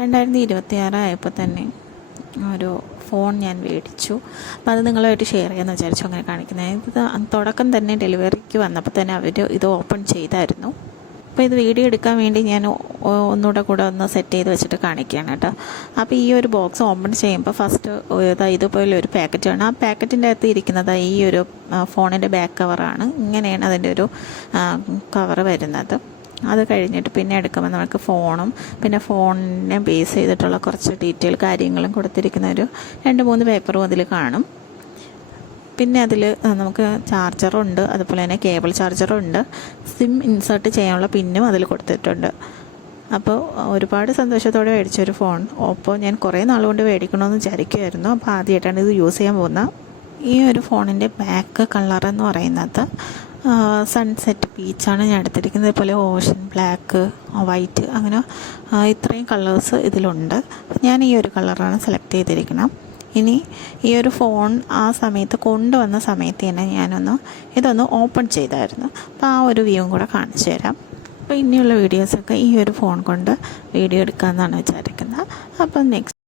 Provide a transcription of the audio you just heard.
2026 ആയപ്പോൾ തന്നെ ഒരു ഫോൺ ഞാൻ മേടിച്ചു. അപ്പോൾ അത് നിങ്ങളുമായിട്ട് ഷെയർ ചെയ്യാമെന്ന് വിചാരിച്ചു. അങ്ങനെ കാണിക്കുന്നത് ഇത് തുടക്കം തന്നെ ഡെലിവറിക്ക് വന്നപ്പോൾ തന്നെ അവർ ഇത് ഓപ്പൺ ചെയ്തായിരുന്നു. അപ്പോൾ ഇത് വീഡിയോ എടുക്കാൻ വേണ്ടി ഞാൻ ഒന്നുകൂടെ ഒന്ന് സെറ്റ് ചെയ്ത് വെച്ചിട്ട് കാണിക്കുകയാണ് കേട്ടോ. അപ്പോൾ ഈ ഒരു ബോക്സ് ഓപ്പൺ ചെയ്യുമ്പോൾ ഫസ്റ്റ് ഇതുപോലെ ഒരു പാക്കറ്റാണ്. ആ പാക്കറ്റിൻ്റെ അകത്ത് ഇരിക്കുന്നത് ഈ ഒരു ഫോണിൻ്റെ ബാക്ക് കവറാണ്. ഇങ്ങനെയാണ് അതിൻ്റെ ഒരു കവർ വരുന്നത്. അത് കഴിഞ്ഞിട്ട് പിന്നെ എടുക്കുമ്പോൾ നമുക്ക് ഫോണും പിന്നെ ഫോണിനെ ബേസ് ചെയ്തിട്ടുള്ള കുറച്ച് ഡീറ്റെയിൽ കാര്യങ്ങളും കൊടുത്തിരിക്കുന്ന ഒരു 2-3 പേപ്പറും അതിൽ കാണും. പിന്നെ അതിൽ നമുക്ക് ചാർജറുണ്ട്, അതുപോലെ തന്നെ കേബിൾ ചാർജറുണ്ട്, സിം ഇൻസേർട്ട് ചെയ്യാനുള്ള പിന്നും അതിൽ കൊടുത്തിട്ടുണ്ട്. അപ്പോൾ ഒരുപാട് സന്തോഷത്തോടെ മേടിച്ചൊരു ഫോൺ. ഓപ്പോ ഞാൻ കുറേ നാളുകൊണ്ട് മേടിക്കണമെന്ന് വിചാരിക്കുമായിരുന്നു. അപ്പോൾ ആദ്യമായിട്ടാണ് ഇത് യൂസ് ചെയ്യാൻ പോകുന്നത്. ഈ ഒരു ഫോണിൻ്റെ ബാക്ക് കളർ എന്ന് പറയുന്നത് സൺസെറ്റ് പീച്ചാണ് ഞാൻ എടുത്തിരിക്കുന്നത്. അതുപോലെ ഓഷൻ ബ്ലാക്ക്, വൈറ്റ്, അങ്ങനെ ഇത്രയും കളേഴ്സ് ഇതിലുണ്ട്. ഞാൻ ഈ ഒരു കളറാണ് സെലക്ട് ചെയ്തിരിക്കുന്നത്. ഇനി ഈ ഒരു ഫോൺ ആ സമയത്ത് കൊണ്ടുവന്ന സമയത്ത് തന്നെ ഇതൊന്ന് ഓപ്പൺ ചെയ്തായിരുന്നു. അപ്പോൾ ആ ഒരു വ്യൂവും കൂടെ കാണിച്ചു തരാം. അപ്പോൾ ഇനിയുള്ള വീഡിയോസൊക്കെ ഈ ഒരു ഫോൺ കൊണ്ട് വീഡിയോ എടുക്കാമെന്നാണ് വിചാരിക്കുന്നത്. അപ്പം നെക്സ്റ്റ്